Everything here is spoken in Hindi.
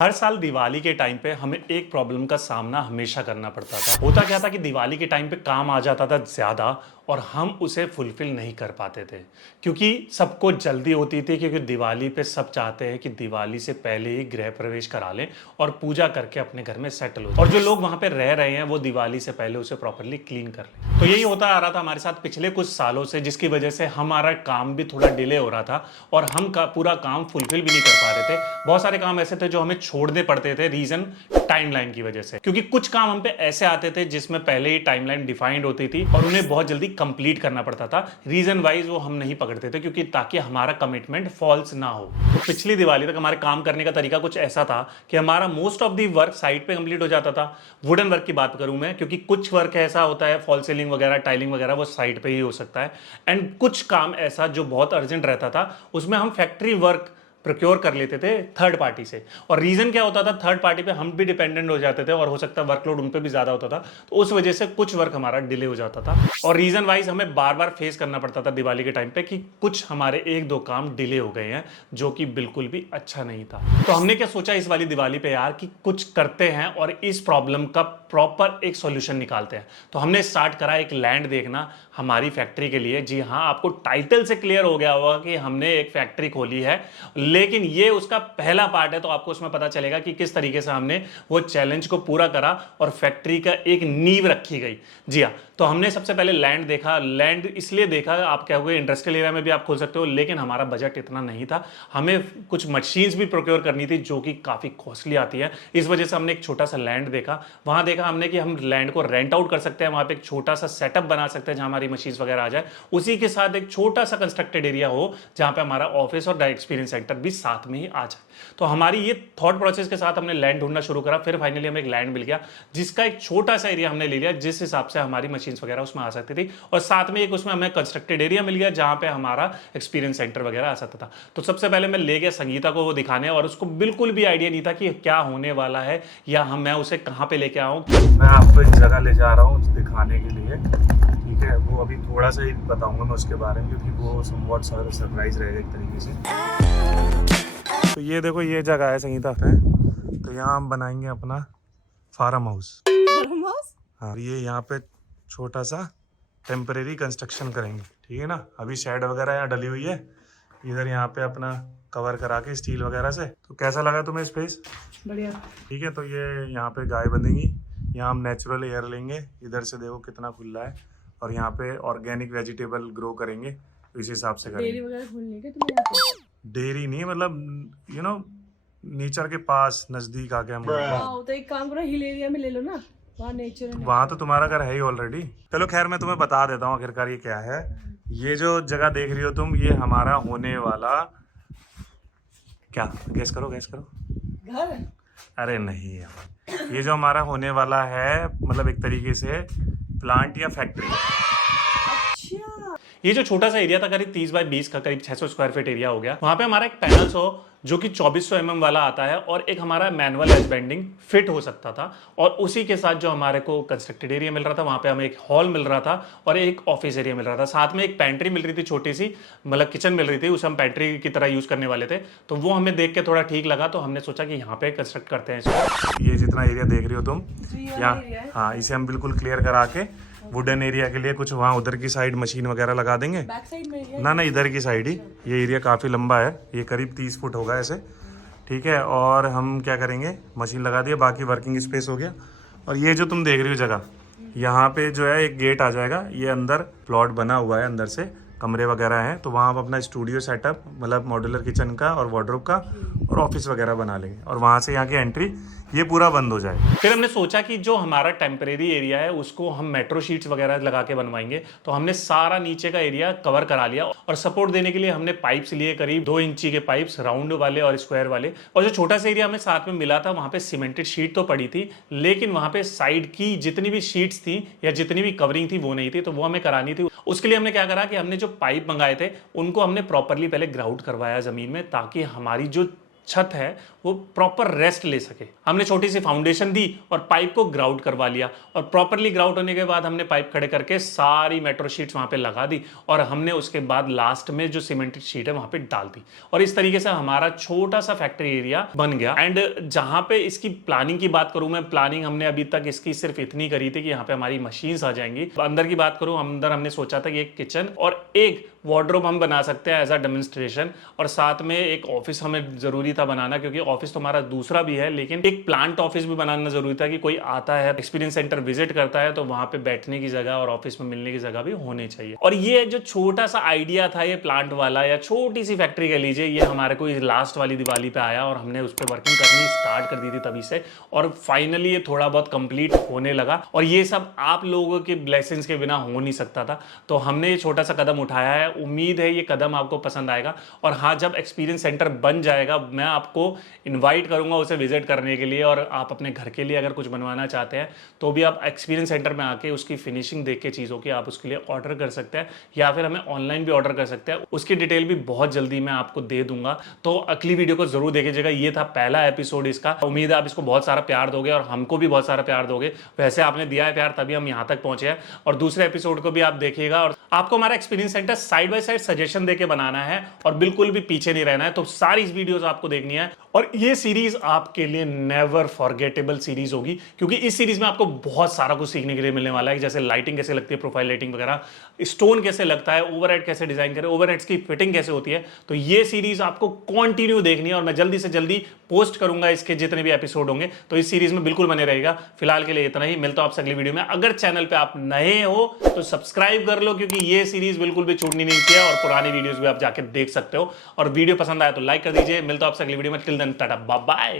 हर साल दिवाली के टाइम पे हमें एक प्रॉब्लम का सामना हमेशा करना पड़ता था। होता क्या था कि दिवाली के टाइम पे काम आ जाता था ज़्यादा और हम उसे फुलफिल नहीं कर पाते थे क्योंकि सबको जल्दी होती थी, क्योंकि दिवाली पे सब चाहते हैं कि दिवाली से पहले ही गृह प्रवेश करा लें और पूजा करके अपने घर में सेटल हो जाए और जो लोग वहाँ पे रह रहे हैं वो दिवाली से पहले उसे प्रॉपरली क्लीन कर लें। तो यही होता आ रहा था हमारे साथ पिछले कुछ सालों से, जिसकी वजह से हमारा काम भी थोड़ा डिले हो रहा था और हम पूरा काम फुलफिल भी नहीं कर पा रहे थे। बहुत सारे काम ऐसे थे जो हमें छोड़ने पड़ते थे, रीजन टाइमलाइन की वजह से, क्योंकि कुछ काम हम पे ऐसे आते थे जिसमें पहले ही टाइमलाइन डिफाइंड होती थी और उन्हें बहुत जल्दी कंप्लीट करना पड़ता था। रीजन वाइज वो हम नहीं पकड़ते थे क्योंकि ताकि हमारा कमिटमेंट फॉल्स ना हो। तो पिछली दिवाली तक हमारे काम करने का तरीका कुछ ऐसा था कि हमारा most of the work site पे कंप्लीट हो जाता था। वुडन वर्क की बात करूं मैं, क्योंकि कुछ वर्क ऐसा होता है, फॉल सीलिंग वगैरह, टाइलिंग वगैरह, वो साइट पे ही हो सकता है। एंड कुछ काम ऐसा जो बहुत अर्जेंट रहता था, उसमें हम फैक्ट्री वर्क प्रोक्योर कर लेते थे थर्ड पार्टी से। और रीजन क्या होता था, थर्ड पार्टी पे हम भी डिपेंडेंट हो जाते थे और हो सकता है वर्कलोड उन पे भी ज्यादा होता था, तो उस वजह से कुछ वर्क हमारा डिले हो जाता था। और रीजन वाइज हमें बार बार फेस करना पड़ता था दिवाली के टाइम पे कि कुछ हमारे एक दो काम डिले हो गए हैं, जो कि बिल्कुल भी अच्छा नहीं था। तो हमने क्या सोचा इस वाली दिवाली पे यार कि कुछ करते हैं और इस प्रॉब्लम का प्रॉपर एक सॉल्यूशन निकालते हैं। तो हमने स्टार्ट करा एक लैंड देखना हमारी फैक्ट्री के लिए। जी हाँ, आपको टाइटल से क्लियर हो गया होगा कि हमने एक फैक्ट्री खोली है, लेकिन ये उसका पहला पार्ट है। तो आपको उसमें पता चलेगा कि किस तरीके से हमने वो चैलेंज को पूरा करा और फैक्ट्री का एक नींव रखी गई। जी हाँ, तो हमने सबसे पहले लैंड देखा। लैंड इसलिए देखा, आप कहोगे इंडस्ट्रियल एरिया में भी आप खोल सकते हो, लेकिन हमारा बजट इतना नहीं था। हमें कुछ मशीन्स भी प्रोक्योर करनी थी जो कि काफ़ी कॉस्टली आती है। इस वजह से हमने एक छोटा सा लैंड देखा। वहाँ देखा हमने कि हम लैंड को रेंट आउट कर सकते हैं, वहाँ पे एक छोटा सा सेटअप बना सकते हैं जहाँ हमारी मशीन्स वगैरह आ जाए। उसी के साथ एक छोटा सा कंस्ट्रक्टेड एरिया हो जहाँ पे हमारा ऑफिस और एक्सपीरियंस सेंटर भी साथ में ही आ जाए। तो हमारी ये थॉट प्रोसेस के साथ हमने लैंड ढूंढना शुरू करा। फिर फाइनली हमें एक लैंड मिल गया जिसका एक छोटा सा एरिया हमने ले लिया, जिस हिसाब से हमारी मशीन्स वगैरह उसमें आ सकती थी। और साथ में एक उसमें हमें कंस्ट्रक्टेड एरिया मिल गया जहां पे हमारा एक्सपीरियंस सेंटर वगैरह आ सकता था। तो सबसे पहले मैं ले गया संगीता को वो दिखाने, और उसको बिल्कुल भी आइडिया नहीं था कि क्या होने वाला है या मैं उसे कहाँ पे लेके आऊँ। मैं आपको एक जगह ले जा रहा हूँ दिखाने के लिए, ठीक है। वो अभी थोड़ा सा ही बताऊंगा मैं उसके बारे में, क्योंकि वो बहुत सारा सरप्राइज रहेगा एक तरीके से। तो ये देखो, ये जगह है संगीता है, तो यहाँ हम बनाएंगे अपना फार्म हाउस। हाँ, ये यहाँ पे छोटा सा टेम्परेरी कंस्ट्रक्शन करेंगे, ठीक है ना। अभी शेड वगैरह यहाँ डली हुई है, इधर यहाँ पे अपना कवर करा के स्टील वगैरह से। तो कैसा लगा तुम्हें स्पेस? बढ़िया, ठीक है। तो ये यहाँ पे गाय बंधेंगी, यहाँ हम नेचुरल एयर लेंगे। इधर से देखो कितना खुला है, और यहाँ पे ऑर्गेनिक वेजिटेबल ग्रो करेंगे, तो इस हिसाब से करेंगे। डेयरी वगैरह खोलनी है तुम्हें यहाँ पे? डेयरी नहीं, मतलब यू नो नेचर के पास नजदीक आके हम। तो एक काम करो, हिल एरिया में ले लो ना, वहाँ नेचर है। वहाँ तो तुम्हारा घर है ही ऑलरेडी। चलो खैर, मैं तुम्हें बता देता हूँ आखिरकार ये क्या है। ये जो जगह देख रही हो तुम, ये हमारा होने वाला, क्या गैस करो, गैस करो। घर? अरे नहीं यार, ये जो हमारा होने वाला है, मतलब एक तरीके से प्लांट या फैक्ट्री। ये जो छोटा सा एरिया था करीब 30 बाय 20 का, करीब 600 स्क्वायर फीट एरिया हो गया। वहां पे हमारा एक पैनल्स हो जो कि 2400 mm वाला आता है, और एक हमारा मैनुअल एज बेंडिंग फिट हो सकता था। और उसी के साथ जो हमारे को कंस्ट्रक्टेड एरिया मिल रहा था, वहां पे हमें एक हॉल मिल रहा था और एक ऑफिस एरिया मिल रहा था। साथ में एक पेंट्री मिल रही थी, छोटी सी, मतलब किचन मिल रही थी, उसे हम पेंट्री की तरह यूज करने वाले थे। तो वो हमें देख के थोड़ा ठीक लगा, तो हमने सोचा कि यहाँ पे कंस्ट्रक्ट करते हैं इसको। ये जितना एरिया देख रही हो तुम यहाँ, हाँ, इसे हम बिल्कुल क्लियर करा के वुडन एरिया के लिए कुछ वहाँ उधर की साइड मशीन वगैरह लगा देंगे। बैक साइड में एरिया? ना इधर की साइड ही। ये एरिया काफ़ी लंबा है, ये करीब 30 फुट होगा ऐसे, ठीक है। और हम क्या करेंगे, मशीन लगा दिए, बाकी वर्किंग स्पेस हो गया। और ये जो तुम देख रही हो जगह, यहाँ पे जो है एक गेट आ जाएगा। ये अंदर प्लॉट बना हुआ है, अंदर से कमरे वगैरह हैं, तो वहाँ आप अपना स्टूडियो सेटअप, मतलब मॉड्यूलर किचन का और वार्डरोब का और ऑफिस वगैरह बना लेंगे, और वहाँ से यहाँ की एंट्री ये पूरा बंद हो जाए। फिर हमने सोचा कि जो हमारा टेम्परेरी एरिया है उसको हम मेट्रो शीट्स वगैरह लगा के बनवाएंगे। तो हमने सारा नीचे का एरिया कवर करा लिया, और सपोर्ट देने के लिए हमने पाइप्स लिए, करीब 2 इंची के पाइप्स, राउंड वाले और स्क्वायर वाले। और जो छोटा सा एरिया हमें साथ में मिला था, वहाँ पे सीमेंटेड शीट तो पड़ी थी, लेकिन वहाँ पे साइड की जितनी भी शीट्स थी या जितनी भी कवरिंग थी वो नहीं थी, तो वो हमें करानी थी। उसके लिए हमने क्या करा कि हमने जो पाइप मंगाए थे उनको हमने प्रॉपरली पहले ग्राउट करवाया जमीन में, ताकि हमारी जो छत है वो प्रॉपर रेस्ट ले सके। हमने छोटी सी फाउंडेशन दी और पाइप को ग्राउट करवा लिया, और प्रॉपरली ग्राउट होने के बाद हमने पाइप खड़े करके सारी मेट्रो शीट्स वहां पे लगा दी, और हमने उसके बाद लास्ट में जो सीमेंटेड शीट है वहां पे डाल दी, और इस तरीके से हमारा छोटा सा फैक्ट्री एरिया बन गया। एंड जहां पे इसकी प्लानिंग की बात करूं मैं, प्लानिंग हमने अभी तक इसकी सिर्फ इतनी करी थी कि यहाँ पे हमारी मशीन्स आ जाएंगी। अंदर की बात करूं, अंदर हमने सोचा था कि एक किचन और एक वार्डरोब हम बना सकते हैं एज अ डेमोन्स्ट्रेशन, और साथ में एक ऑफिस हमें जरूरी था बनाना, क्योंकि ऑफिस तो हमारा दूसरा भी है, लेकिन एक प्लांट ऑफिस भी बनाना जरूरी था कि कोई आता है, एक्सपीरियंस सेंटर विजिट करता है, तो वहां पे बैठने की जगह और ऑफिस में मिलने की जगह भी होनी चाहिए। और ये जो छोटा सा आइडिया था ये प्लांट वाला, या छोटी सी फैक्ट्री कह लीजिए, ये हमारे को लास्ट वाली दिवाली पे आया और हमने उस पर वर्किंग करनी स्टार्ट कर दी थी तभी से, और फाइनली ये थोड़ा बहुत कंप्लीट होने लगा। और ये सब आप लोगों के ब्लेसिंग्स के बिना हो नहीं सकता था, तो हमने ये छोटा सा कदम उठाया है। उम्मीद है ये कदम आपको पसंद आएगा, और हाँ, जब एक्सपीरियंस सेंटर बन जाएगा मैं आपको इनवाइट करूंगा उसे विजिट करने के लिए, और आप अपने घर के लिए अगर कुछ बनवाना चाहते हैं तो भी आप एक्सपीरियंस सेंटर में आके उसकी फिनिशिंग देख के चीज़ों की आप उसके लिए ऑर्डर कर सकते हैं, या फिर हमें ऑनलाइन भी ऑर्डर कर सकते हैं। उसकी डिटेल भी बहुत जल्दी मैं आपको दे दूंगा, तो अगली वीडियो को जरूर देखिएगा। ये था पहला एपिसोड इसका, उम्मीद है आप इसको बहुत सारा प्यार दोगे और हमको भी बहुत सारा प्यार दोगे। वैसे आपने दिया है प्यार तभी हम यहाँ तक पहुंचे हैं, और दूसरे एपिसोड को भी आप देखिएगा। और आपको हमारा experience centre side by side suggestion देके बनाना है और बिल्कुल भी पीछे नहीं रहना है, तो सारी वीडियोस आपको देखनी है। और ये सीरीज आपके लिए नेवर फॉरगेटेबल सीरीज होगी, क्योंकि इस सीरीज में आपको बहुत सारा कुछ सीखने के लिए मिलने वाला है, जैसे लाइटिंग कैसे लगती है, प्रोफाइल लाइटिंग वगैरह, स्टोन कैसे लगता है, ओवरहेड कैसे डिजाइन करें, ओवरहेड्स की फिटिंग कैसे होती है। तो ये सीरीज आपको कंटिन्यू देखनी है, और मैं जल्दी से जल्दी पोस्ट करूंगा इसके जितने भी एपिसोड होंगे, तो इस सीरीज में बिल्कुल बने रहेगा। फिलहाल के लिए इतना ही, मिलता हूं आपसे अगली वीडियो में। अगर चैनल पे आप नए हो तो सब्सक्राइब कर लो, क्योंकि ये सीरीज बिल्कुल भी छूटनी नहीं चाहिए, और पुरानी वीडियोस भी आप जाके देख सकते हो। और वीडियो पसंद आया तो लाइक कर दीजिए। मिलता हूं आपसे अगली वीडियो में। Till then tata bye bye.